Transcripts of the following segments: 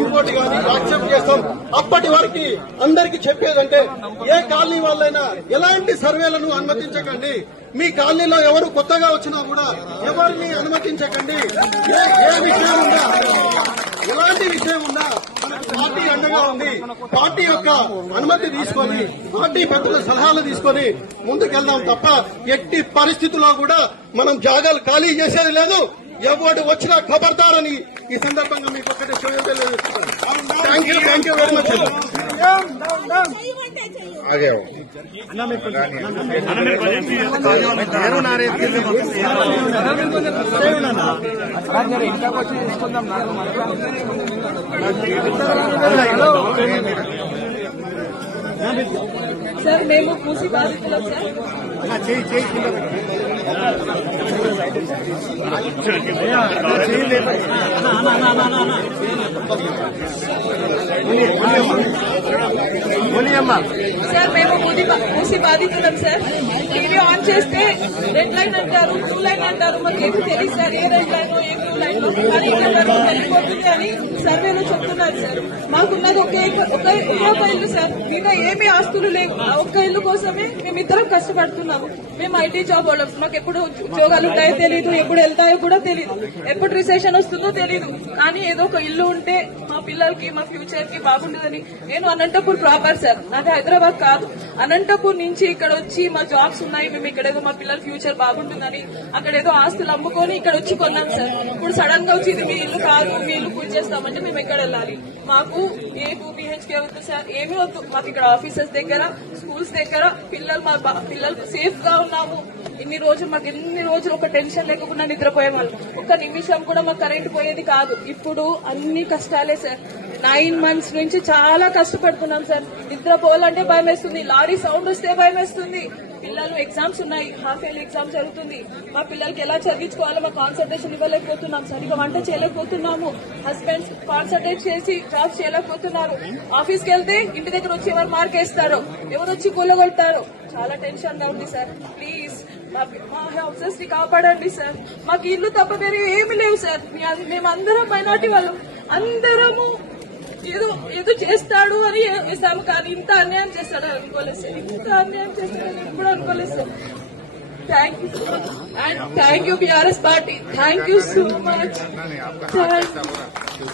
ఇంకోటి కానీ యాక్సెప్ట్ చేస్తాం. అప్పటి వరకు అందరికి చెప్పేదంటే ఏ కాలనీ వాళ్ళైనా ఎలాంటి సర్వేలను అనుమతించకండి. మీ కాలనీలో ఎవరు కొత్తగా వచ్చినా కూడా ఎవరిని అనుమతించకండి. ఏ విషయం ఉన్నా, ఎలాంటి విషయం ఉన్నా మనకు పార్టీ అండగా ఉంది. పార్టీ యొక్క అనుమతి తీసుకొని, పార్టీ పెద్దల సలహాలు తీసుకొని ముందుకెళ్దాం తప్ప ఎట్టి పరిస్థితుల్లో కూడా మనం జాగాలు ఖాళీ చేసేది లేదు. ఎవరు వచ్చినా ఖబర్దారని ఈ సందర్భంగా మీకు ఒక్కటే thank you very much. Sir మేము మూసి బాధితులం సార్ మేము మూసి బాధితులం సార్. టీవీ ఆన్ చేస్తే రెడ్ లైన్ అంటారు, బ్లూ లైన్ అంటారు. మాకు ఏమి తెలియదు సార్ ఏ రెడ్ లైన్ ఏ బ్లూ లైన్, కానీ ఇక్కడ వెళ్ళిపోతుంది అని సర్వేలో చెప్తున్నారు సార్. మాకున్నది ఒక్క ఇల్లు సార్, ఇంకా ఏమీ ఆస్తులు లేవు. ఒక్క ఇల్లు కోసమే మేమిద్దరం కష్టపడుతున్నాము. మేము ఐటీ జాబ్ వాళ్ళం. మాకు ఎప్పుడు ఉద్యోగాలు ఉంటాయో తెలియదు, ఎప్పుడు వెళ్తాయో కూడా తెలియదు, ఎప్పుడు రిసెషన్ వస్తుందో తెలియదు. కానీ ఏదో ఒక ఇల్లు ఉంటే మా పిల్లలకి మా ఫ్యూచర్ కి బాగుంటుందని. నేను అనంతపూర్ ప్రాపర్ సార్, నాది హైదరాబాద్ కాదు. అనంతపూర్ నుంచి ఇక్కడ వచ్చి మా జాబ్స్ ఉన్నాయి, మేము ఇక్కడేదో మా పిల్లల ఫ్యూచర్ బాగుంటుందని అక్కడ ఏదో ఆస్తులు అమ్ముకొని ఇక్కడ వచ్చి కొన్నాం సార్. ఇప్పుడు సడన్ గా వచ్చి ఇది మీ ఇల్లు కాదు, మీ ఇల్లు పూజ చేస్తామంటే మేము ఎక్కడ వెళ్ళాలి? మాకు ఏ 2 BHK వద్దు సార్, ఏమీ వద్దు. మాకు ఇక్కడ ఆఫీసెస్ దగ్గర, స్కూల్స్ దగ్గర పిల్లలు సేఫ్ గా ఉన్నాము. ఇన్ని రోజులు ఒక టెన్షన్ లేకుండా నిద్రపోయే వాళ్ళు. ఒక్క నిమిషం కూడా మాకు కరెంట్ పోయేది కాదు. ఇప్పుడు అన్ని కష్టాలే సార్. 9 months నుంచి చాలా కష్టపడుతున్నాం సార్. నిద్రపోవాలంటే భయం వేస్తుంది, లారీ సౌండ్ వస్తే భయం వేస్తుంది. పిల్లలు ఎగ్జామ్స్ ఉన్నాయి, హాఫ్ ఇయర్లీ ఎగ్జామ్ జరుగుతుంది. మా పిల్లలకి ఎలా చదివించుకోవాలో మా కాన్సన్ట్రేషన్ ఇవ్వలేకపోతున్నాం, సరిగ్గా వంట చేయలేకపోతున్నాము. హస్బెండ్స్ కాన్సన్ట్రేట్ చేసి జాబ్ చేయలేకపోతున్నారు. ఆఫీస్కి వెళ్తే ఇంటి దగ్గర వచ్చి ఎవరు మార్క్ వేస్తారో, ఎవరు వచ్చి కూలగొడతారో, చాలా టెన్షన్ గా ఉంది సార్. ప్లీజ్ మా హౌసెస్ ని కాపాడండి సార్. మాకు ఇల్లు తప్ప వేరే ఏమి లేవు సార్. మేమందరం మైనార్టీ వాళ్ళం, అందరము ఏదో చేస్తాడు అని వేసాము, కానీ ఇంత అన్యాయం చేస్తాడని అనుకోలేదు సార్. ఇంత అన్యాయం చేస్తాడని ఎప్పుడు అనుకోలేదు sir. Thank you so much and thank you BRS party. Thank you so much,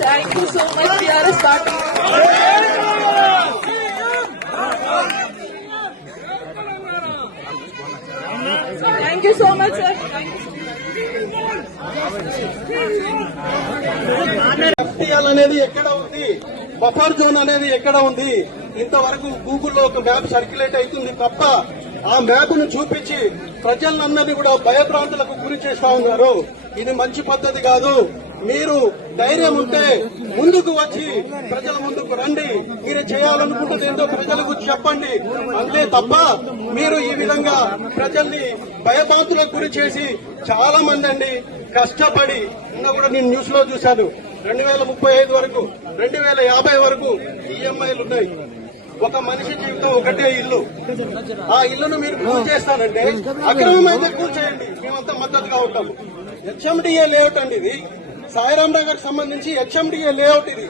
thank you so much BRS party. Thank you so much sir. అనేది ఎక్కడ ఉంది, బఫర్ జోన్ అనేది ఎక్కడ ఉంది? ఇంతవరకు గూగుల్లో ఒక మ్యాప్ సర్క్యులేట్ అవుతుంది తప్ప ఆ మ్యాప్ ను చూపించి ప్రజలందరినీ కూడా భయభ్రాంతులకు గురి చేస్తా ఉన్నారు. ఇది మంచి పద్ధతి కాదు. మీరు ధైర్యం ఉంటే ముందుకు వచ్చి ప్రజల ముందుకు రండి. మీరు చేయాలనుకుంటుంది ఏంటో ప్రజలకు చెప్పండి. అంతే తప్ప మీరు ఈ విధంగా ప్రజల్ని భయభ్రాంతులకు గురి చేసి చాలా మంది అండి కష్టపడి, ఇంకా కూడా నేను న్యూస్ లో చూశాను, 2035 వరకు 2050 వరకు EMIలు ఉన్నాయి. ఒక మనిషి జీవితం ఒకటే ఇల్లు. ఆ ఇల్లును మీరు కూల్ చేస్తానంటే అక్రమమైతే కూల్ చేయండి, మేమంతా మద్దతుగా ఉంటాము. HMDA లేఅవుట్ అండి ఇది, సాయిరాం నగర్ సంబంధించి HMDA లేఅవుట్ ఇది.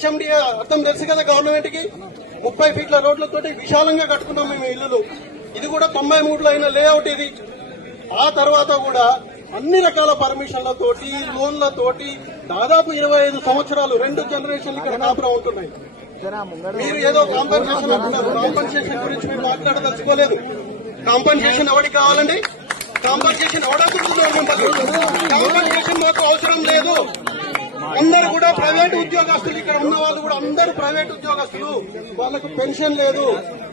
HMDA అర్థం తెలుసు కదా గవర్నమెంట్ కి. 30 ఫీట్ల రోడ్లతోటి విశాలంగా కట్టుకున్నాం మేము ఇల్లులు. ఇది కూడా 93లో అయిన లేఅవుట్ ఇది. ఆ తర్వాత కూడా అన్ని రకాల పర్మిషన్లతోటి, లోన్లతోటి దాదాపు 25 సంవత్సరాలు 2 జనరేషన్లు ఇక్కడ కాపురం ఉంటున్నాయి. మీరు ఏదో కాంపన్సేషన్ అంటున్నారు. కాంపన్సేషన్ గురించి మీరు మాట్లాడదలుచుకోలేదు. కాంపన్సేషన్ ఎవరికి కావాలండి? కాంపన్సేషన్ ఎవడనుకుంటున్నారు? కాంపన్సేషన్ మాకు అవసరం లేదు. అందరూ కూడా ప్రైవేట్ ఉద్యోగస్తులు, ఇక్కడ ఉన్న వాళ్ళు కూడా అందరూ ప్రైవేట్ ఉద్యోగస్తులు. వాళ్ళకు పెన్షన్ లేదు.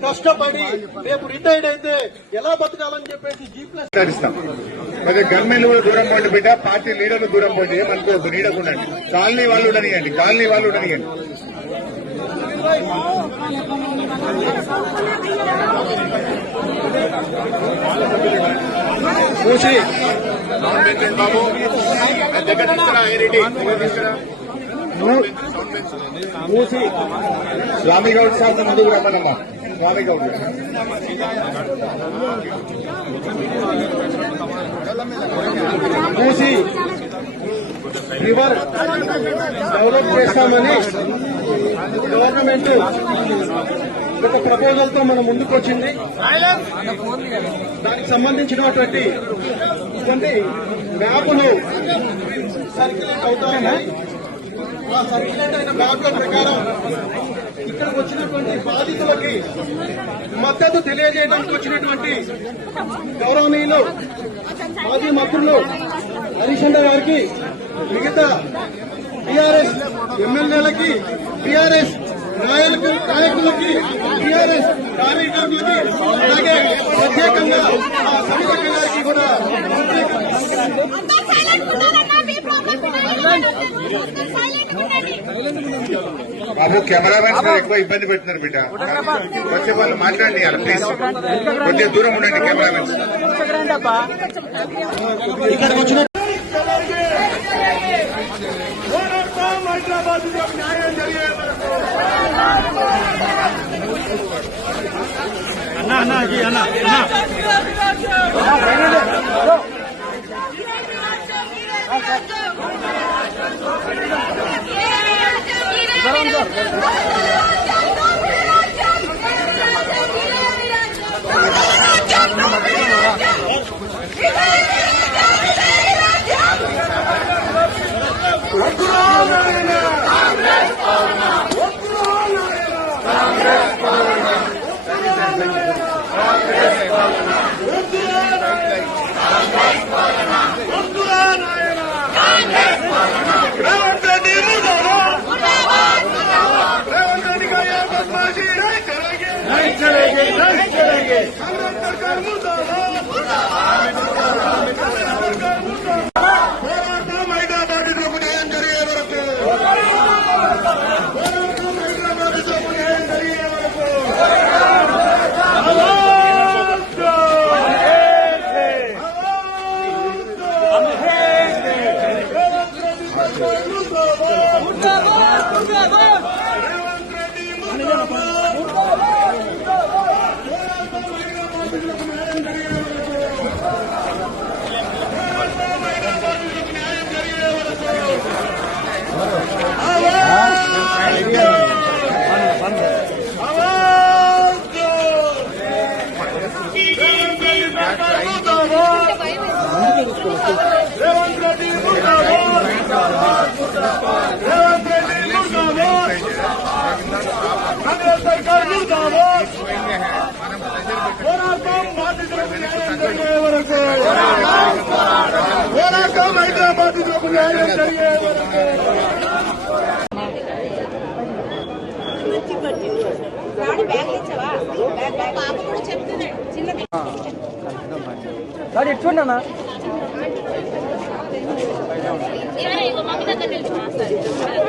కష్టపడి రేపు రిటైర్డ్ అయితే ఎలా బతకాలని చెప్పేసి గవర్నమెంట్ కూడా దూరం పోండి బిడ్డ, పార్టీ లీడర్లు దూరం పోండి. మనకు నీడకుండండి. కాలనీ వాళ్ళు ఉండనియండి, కాలనీ వాళ్ళు ఉండనియండి. చూసి బాబు మూసి స్వామి గౌడ్ సార్ ముందు కూడా మనమ్మా. స్వామి గౌడ్ మూసి రివర్ డెవలప్ చేస్తామని గవర్నమెంట్ ఒక ప్రపోజల్ తో మన ముందుకు వచ్చింది. దానికి సంబంధించినటువంటి ఇటువంటి మ్యాప్ను సర్క్యులేట్ అవుతా ఉన్నాయి. ఆ సర్క్యులేట్ అయిన మ్యాప్ల ప్రకారం ఇక్కడికి వచ్చినటువంటి బాధితులకి మద్దతు తెలియజేయడానికి వచ్చినటువంటి గౌరవనీయులు మాజీ మంత్రులు హరీశ్చంద్ర గారికి, మిగతా టీఆర్ఎస్ ఎమ్మెల్యేలకి, టీఆర్ఎస్ నాయకులకి, టీఆర్ఎస్ కార్యకర్తలకి, అలాగే ప్రత్యేకంగా సమితక్క గారికి కూడా బాబు కెమెరామెన్స్ ఎక్కువ ఇబ్బంది పెడుతున్నారు బిడ్డ. వచ్చే వాళ్ళు మాట్లాడండి ప్లీజ్, కొద్దిగా దూరం ఉండండి కెమెరామెన్స్. ఇక్కడికి వచ్చిన చూడన్నా మమ్మీ దగ్గర